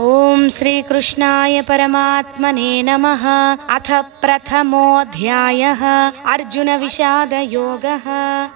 ఓం శ్రీకృష్ణాయ పరమాత్మనే నమః. అథ ప్రథమోऽధ్యాయః అర్జున విషాద యోగః.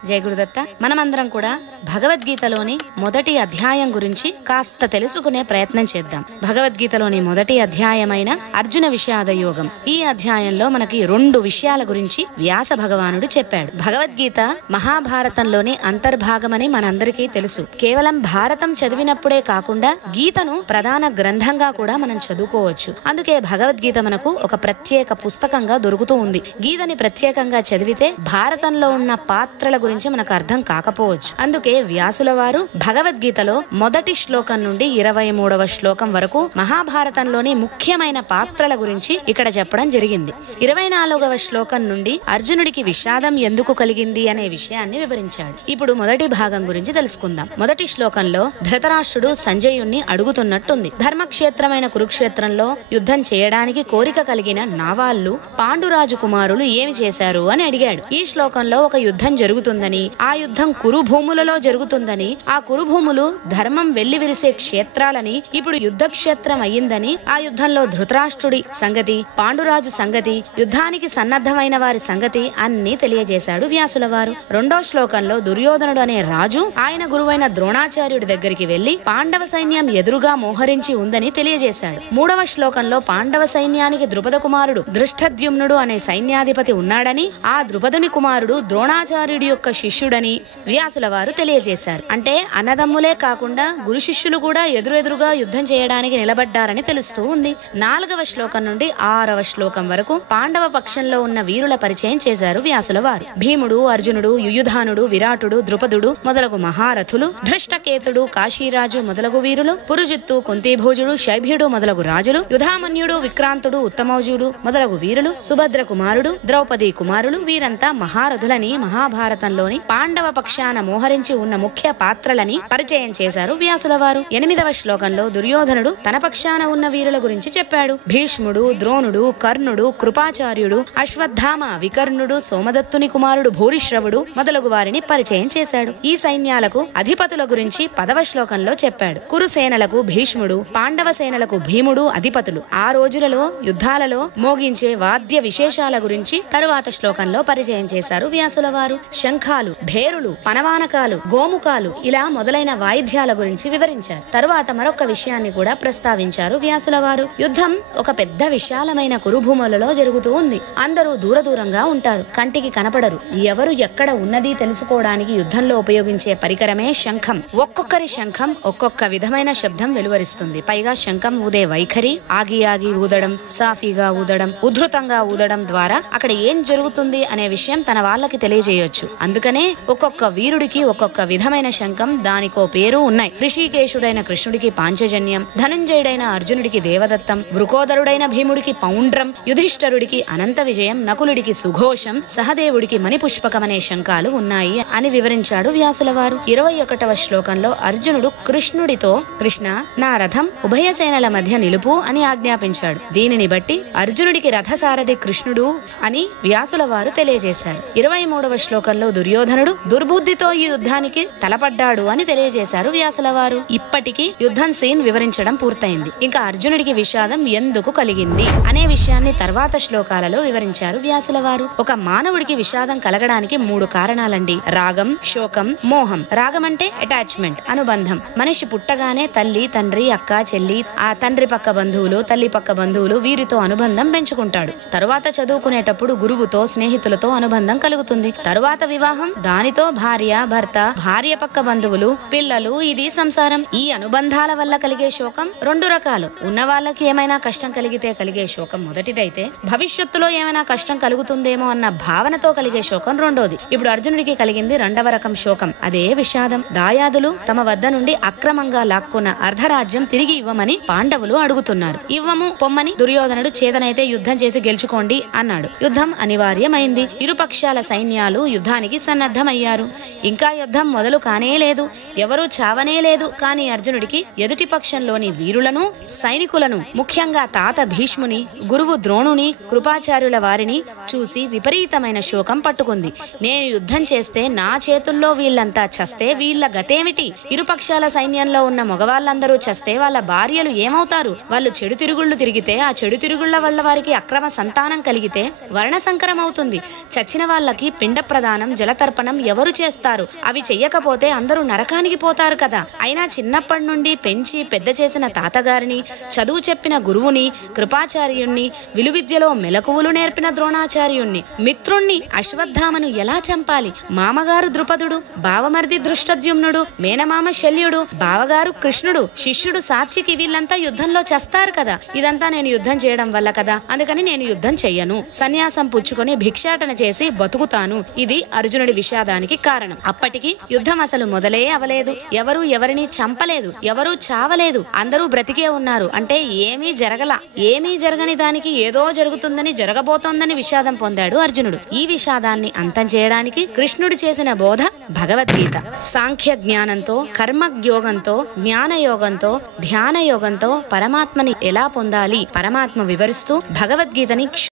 జయ గురుదత్త. మనమందరం కూడా భగవద్గీతలోని మొదటి అధ్యాయం గురించి కాస్త తెలుసుకునే ప్రయత్నం చేద్దాం. భగవద్గీతలోని మొదటి అధ్యాయమైన అర్జున విషాద యోగం. ఈ అధ్యాయంలో మనకి 2 విషయాల గురించి వ్యాస భగవానుడు చెప్పాడు. భగవద్గీత మహాభారతంలోని అంతర్భాగమని మనందరికీ తెలుసు. కేవలం భారతం చదివినప్పుడే కాకుండా గీతను ప్రధాన గ్రంథంగా కూడా మనం చదువుకోవచ్చు. అందుకే భగవద్గీత మనకు ఒక ప్రత్యేక పుస్తకంగా దొరుకుతూ ఉంది. గీతని ప్రత్యేకంగా చదివితే భారతంలో ఉన్న పాత్రల గురించి మనకు అర్థం కాకపోవచ్చు. అందుకే వ్యాసుల వారు భగవద్గీతలో మొదటి శ్లోకం నుండి 23వ శ్లోకం వరకు మహాభారతంలోని ముఖ్యమైన పాత్రల గురించి ఇక్కడ చెప్పడం జరిగింది. 24వ శ్లోకం నుండి అర్జునుడికి విషాదం ఎందుకు కలిగింది అనే విషయాన్ని వివరించాడు. ఇప్పుడు మొదటి భాగం గురించి తెలుసుకుందాం. మొదటి శ్లోకంలో ధృతరాష్ట్రుడు సంజయుణ్ణి అడుగుతున్నట్టుంది. ధర్మక్షేత్రమైన కురుక్షేత్రంలో యుద్ధం చేయడానికి కోరిక కలిగిన నావాళ్లు పాండురాజు కుమారులు ఏమి చేశారు అని అడిగాడు. ఈ శ్లోకంలో ఒక యుద్ధం జరుగుతుందని, ఆ యుద్ధం కురుభూములలో జరుగుతుందని, ఆ కురుభూములు ధర్మం వెల్లివిరిసే క్షేత్రాలని, ఇప్పుడు యుద్ధ క్షేత్రం అయ్యిందని, ఆ యుద్ధంలో ధృతరాష్ట్రుడి సంగతి, పాండురాజు సంగతి, యుద్ధానికి సన్నద్ధమైన వారి సంగతి అన్ని తెలియజేశాడు వ్యాసుల వారు. 2వ శ్లోకంలో దుర్యోధనుడు అనే రాజు ఆయన గురువైన ద్రోణాచార్యుడి దగ్గరికి వెళ్లి పాండవ సైన్యం ఎదురుగా మోహరించి ఉందని తెలియజేశాడు. 3వ శ్లోకంలో పాండవ సైన్యానికి ద్రుపద కుమారుడు దృష్టద్యుమ్నుడు అనే సైన్యాధిపతి ఉన్నాడని, ఆ ద్రుపదుని కుమారుడు ద్రోణాచార్యుడి యొక్క శిష్యుడని వ్యాసుల వారు తెలియజేశారు. అంటే అన్నదమ్ములే కాకుండా గురు శిష్యులు కూడా ఎదురెదురుగా యుద్ధం చేయడానికి నిలబడ్డారని తెలుస్తూ ఉంది. 4వ శ్లోకం నుండి 6వ శ్లోకం వరకు పాండవ పక్షంలో ఉన్న వీరుల పరిచయం చేశారు వ్యాసుల వారు. భీముడు, అర్జునుడు, యుయుధానుడు, విరాటుడు, ద్రుపదుడు మొదలగు మహారథులు, ధృష్టకేతుడు, కాశీరాజు మొదలగు వీరులు, పురుజిత్తు, కుంతిభోజుడు, శైభ్యుడు మొదలగు రాజులు, యుధామన్యుడు, విక్రాంతుడు, ఉత్తమౌజుడు మొదలగు వీరులు, సుభద్ర కుమారుడు, ద్రౌపది కుమారులు వీరంతా మహారథులని మహాభారతంలోని పాండవ పక్షాన మోహరించి ఉన్న ముఖ్య పాత్రలని పరిచయం చేశారు వ్యాసుల వారు. 8వ శ్లోకంలో దుర్యోధనుడు తన పక్షాన ఉన్న వీరుల గురించి చెప్పాడు. భీష్ముడు, ద్రోణుడు, కర్ణుడు, కృపాచార్యుడు, అశ్వత్థామ, వికర్ణుడు, సోమదత్తుని కుమారుడు భూరిశ్రవుడు మొదలగు వారిని పరిచయం చేశాడు. ఈ సైన్యాలకు అధిపతుల గురించి 10వ శ్లోకంలో చెప్పాడు. కురుసేనలకు భీష్ముడు, పాండవ సేనలకు భీముడు అధిపతులు. ఆ రోజులలో యుద్ధాలలో మోగించే వాద్య విశేషాల గురించి తరువాత శ్లోకంలో పరిచయం చేశారు వ్యాసుల వారు. శంఖాలు, భేరులు, పనవానకాలు, గోముఖాలు ఇలా మొదలైన వాయిద్యాల గురించి వివరించారు. తరువాత మరొక విషయాన్ని కూడా ప్రస్తావించారు వ్యాసుల వారు. యుద్ధం ఒక పెద్ద విశాలమైన కురుభూములలో జరుగుతూ ఉంది. అందరూ దూరంగా ఉంటారు, కంటికి కనపడరు. ఎవరు ఎక్కడ ఉన్నది తెలుసుకోవడానికి యుద్ధంలో ఉపయోగించే పరికరమే శంఖం. ఒక్కొక్కరి శంఖం ఒక్కొక్క విధమైన శబ్దం వెలువరిస్తుంది. పైగా శంఖం ఊదే వైఖరి, ఆగి ఆగి ఊదడం, సాఫీగా ఊదడం, ఉధృతంగా ఊదడం ద్వారా అక్కడ ఏం జరుగుతుంది అనే విషయం తన వాళ్ళకి తెలియజేయొచ్చు. అందుకనే ఒక్కొక్క వీరుడికి ఒక్కొక్క విధమైన శంఖం, దానికో పేరు ఉన్నాయి. ఋషికేశుడైన కృష్ణుడికి పాంచజన్యం, ధనుంజయుడైన అర్జునుడికి దేవదత్తం, వృకోదరుడైన భీముడికి పౌండ్రం, యుధిష్ఠరుడికి అనంత విజయం, నకులుడికి సుఘోషం, సహదేవుడికి మణిపుష్పకమనే శంఖాలు ఉన్నాయి అని వివరించాడు వ్యాసుల వారు. 21వ శ్లోకంలో అర్జునుడు కృష్ణుడితో, కృష్ణ, నా రథం ఉభయ సేనల మధ్య నిలుపు అని ఆజ్ఞాపించాడు. దీనిని బట్టి అర్జునుడికి రథసారథి కృష్ణుడు అని వ్యాసుల వారు తెలియజేశారు. 23వ శ్లోకంలో దుర్యోధనుడు దుర్బుద్ధితో ఈ యుద్ధానికి తలపడ్డాడు అని తెలియజేశారు వ్యాసుల వారు. ఇప్పటికీ యుద్ధం సీన్ వివరించడం పూర్తయింది. ఇంకా అర్జునుడికి విషాదం ఎందుకు కలిగింది అనే విషయాన్ని తర్వాత శ్లోకాలలో వివరించారు వ్యాసుల వారు. ఒక మానవుడికి విషాదం కలగడానికి 3 కారణాలండి. రాగం, శోకం, మోహం. రాగం అంటే అటాచ్మెంట్, అనుబంధం. మనిషి పుట్టగానే తల్లి, తండ్రి, అక్క, చెల్లి, ఆ తండ్రి పక్క బంధువులు, తల్లి పక్క బంధువులు వీరితో అనుబంధం పెంచుకుంటాడు. తరువాత చదువుకునేటప్పుడు గురువుతో, స్నేహితులతో అనుబంధం కలుగుతుంది. తరువాత వివాహం, దానితో భార్య, భర్త, భార్య పక్క బంధువులు, పిల్లలు, ఇది సంసారం. ఈ అనుబంధాల వల్ల కలిగే శోకం 2 రకాలు. ఉన్న వాళ్ళకి ఏమైనా కష్టం కలిగితే కలిగే శోకం మొదటిదైతే, భవిష్యత్తులో ఏమైనా కష్టం కలుగుతుందేమో అన్న భావనతో కలిగే శోకం రెండోది. ఇప్పుడు అర్జునుడికి కలిగింది 2వ రకం శోకం, అదే విషాదం. దాయాదులు తమ వద్ద నుండి అక్రమంగా లాక్కున్న అర్ధరాజ్యం తిరిగి ఇవ్వమని పాండవులు అడుగుతున్నారు. ఇవ్వము పొమ్మని దుర్యోధనుడు చేతనైతే యుద్ధం చేసి గెలుచుకోండి అన్నాడు. యుద్ధం అనివార్యమైంది. ఇరుపక్షాల సైన్యాలు యుద్ధానికి సన్నద్ధమయ్యారు. ఇంకా యుద్ధం మొదలు కానే లేదు, ఎవరూ చావనే లేదు. కానీ అర్జునుడికి ఎదుటి పక్షంలోని వీరులను, సైనికులను, ముఖ్యంగా తాత భీష్ముని, గురువు ద్రోణుని, కృపాచార్యుల వారిని చూసి విపరీతమైన శోకం పట్టుకుంది. నేను యుద్ధం చేస్తే నా చేతుల్లో వీళ్ళంతా చస్తే వీళ్ళ గతేమిటి? ఇరుపక్షాల సైన్యంలో ఉన్న మగవాళ్ళందరూ చస్తే వాళ్ళ భార్యలు ఏమవుతారు? వాళ్ళు చెడు తిరుగుళ్ళు తిరిగితే ఆ చెడు తిరుగుళ్ల వల్ల వారికి అక్రమ సంతానం కలిగితే వర్ణ సంకరం అవుతుంది. చచ్చిన వాళ్ళకి పిండ ప్రదానం జలతర్పణం ఎవరు చేస్తారు? అవి చెయ్యకపోతే అందరూ నరకానికి పోతారు కదా. అయినా చిన్నప్పటి నుండి పెంచి పెద్ద చేసిన తాతగారిని, చదువు చెప్పిన గురువుని, కృపాచార్యుణ్ణి, విలువిద్యలో మెలకువలు నేర్పిన ద్రోణాచార్యుణ్ణి, మిత్రుణ్ణి అశ్వత్థామను ఎలా చంపాలి, మామగారు ద్రుపదుడు, బావమర్ది దృష్టద్యుమ్నుడు, మేనమామ శల్యుడు, బావగారు కృష్ణుడు, శిష్యుడు సాత్వికి, వీళ్ళంతా యుద్ధంలో చస్తారు కదా. ఇదంతా నేను యుద్ధం చేయడం వల్ల కదా, అందుకని నేను యుద్ధం చెయ్యను, సన్యాసం పుచ్చుకొని భిక్షాటన చేసి బతుకుతాను. ఇది అర్జునుడి విషాదానికి కారణం. అప్పటికి యుద్ధం అసలు మొదలే అవలేదు. ఎవరు ఎవరిని చంపలేదు, ఎవరూ చావలేదు, అందరూ బ్రతికే ఉన్నారు. అంటే ఏమీ జరగని దానికి ఏదో జరుగుతుందని, జరగబోతోందని విషాదం పొందాడు అర్జునుడు. ఈ విషాదాన్ని అంతం చేయడానికి కృష్ణుడు చేసిన బోధ భగవద్గీత. సాంఖ్య జ్ఞానంతో, కర్మయోగంతో, జ్ఞానయోగంతో, ధ్యాన యోగంతో పరమాత్మని ఎలా పొందాలి పరమాత్మ వివరిస్తూ భగవద్గీతని